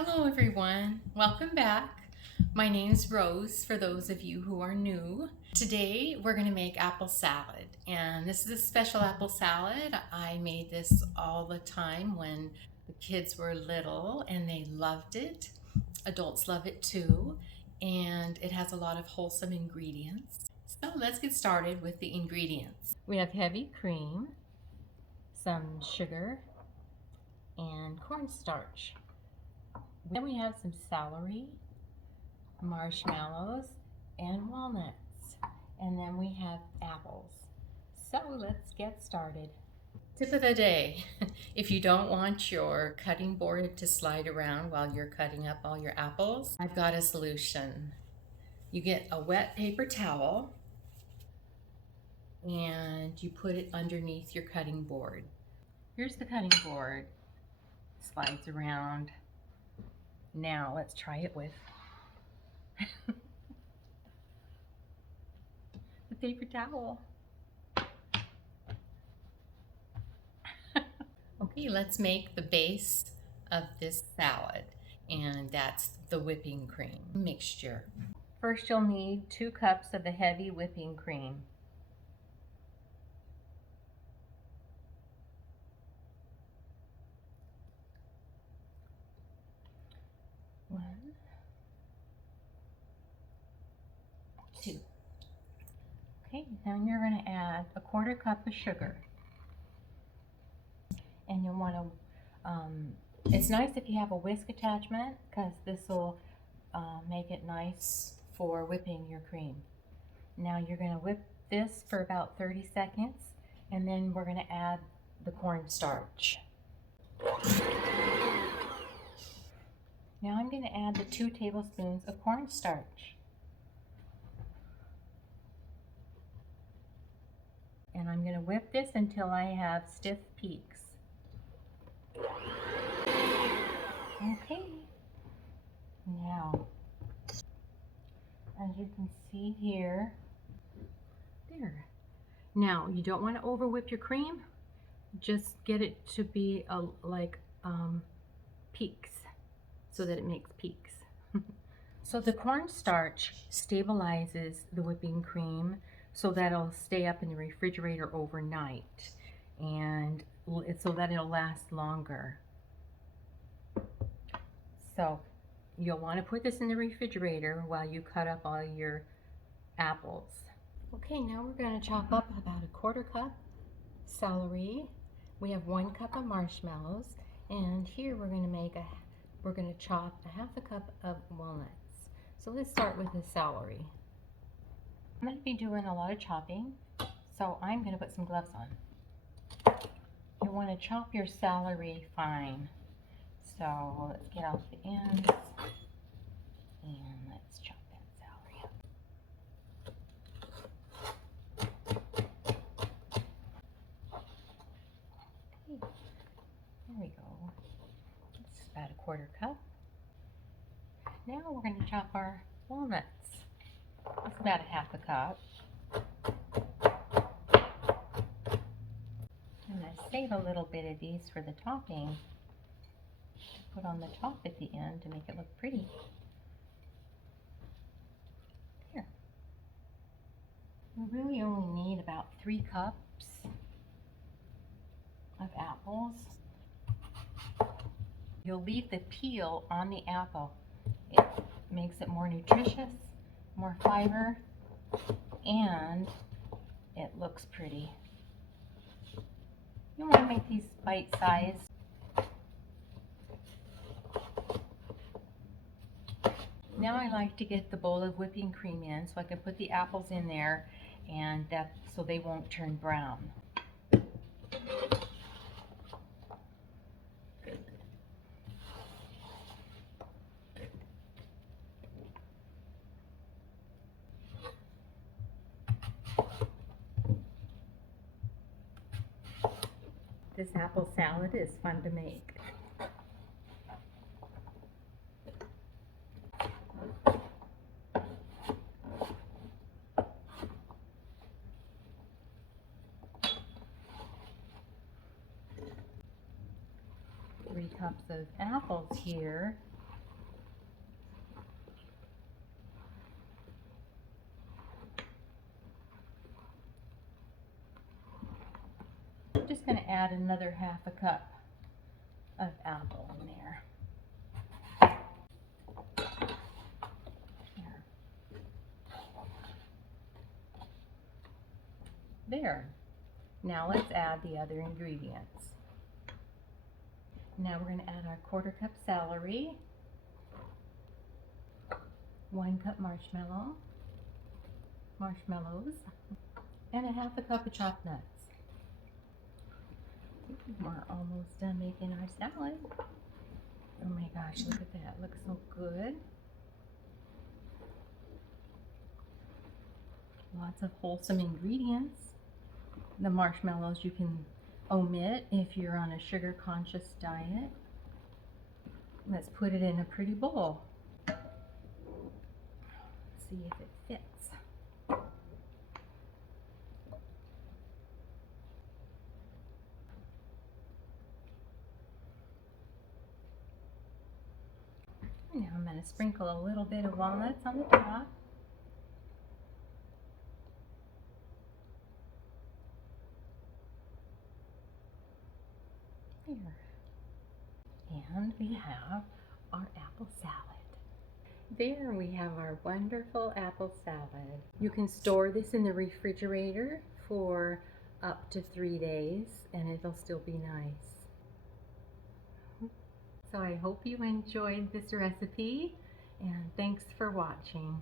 Hello everyone, welcome back. My name's Rose for those of you who are new. Today we're going to make apple salad, and this is a special apple salad. I made this all the time when the kids were little and they loved it. Adults love it too, and it has a lot of wholesome ingredients. So let's get started with the ingredients. We have heavy cream, some sugar, and cornstarch. Then we have some celery, marshmallows, and walnuts. And then we have apples. So let's get started. Tip of the day, if you don't want your cutting board to slide around while you're cutting up all your apples, I've got a solution. You get a wet paper towel and you put it underneath your cutting board. Here's the cutting board. Slides around. Now let's try it with the paper towel. Okay, let's make the base of this salad, and that's the whipping cream mixture. First you'll need 2 cups of the heavy whipping cream. One, 2. Okay, then you're going to add a 1/4 cup of sugar. And you'll want to, it's nice if you have a whisk attachment, because this will make it nice for whipping your cream. Now you're going to whip this for about 30 seconds, and then we're going to add the cornstarch. Now I'm going to add the 2 tablespoons of cornstarch. And I'm going to whip this until I have stiff peaks. Okay. Now, as you can see here, there. Now, you don't want to over whip your cream. Just get it to be like peaks, so that it makes peaks. So the cornstarch stabilizes the whipping cream so that it'll stay up in the refrigerator overnight, and so that it'll last longer. So you'll want to put this in the refrigerator while you cut up all your apples. Okay, now we're going to chop up about a 1/4 cup celery. We have 1 cup of marshmallows, and here we're going to chop a 1/2 cup of walnuts. So let's start with the celery. I'm going to be doing a lot of chopping, so I'm going to put some gloves on. You want to chop your celery fine. So let's get off the ends and let's chop that celery up. Okay, there we go. It's about a 1/4 cup. Now we're going to chop our walnuts. That's about a 1/2 cup. And I save a little bit of these for the topping. Put on the top at the end to make it look pretty. Here. We really only need about 3 cups of apples. You'll leave the peel on the apple. It makes it more nutritious, more fiber, and it looks pretty. You want to make these bite-sized. Now I like to get the bowl of whipping cream in so I can put the apples in there, and so they won't turn brown. This apple salad is fun to make. 3 cups of apples here. add another half a cup of apple in there. There. Now let's add the other ingredients. Now we're going to add our 1/4 cup celery, 1 cup marshmallows, and a half a cup of chopped nuts. We're almost done making our salad. Oh my gosh, look at that. It looks so good. Lots of wholesome ingredients. The marshmallows you can omit if you're on a sugar conscious diet. Let's put it in a pretty bowl. See if it fits. Now I'm going to sprinkle a little bit of walnuts on the top. Here. And we have our apple salad. There we have our wonderful apple salad. You can store this in the refrigerator for up to 3 days and it'll still be nice. So I hope you enjoyed this recipe and thanks for watching.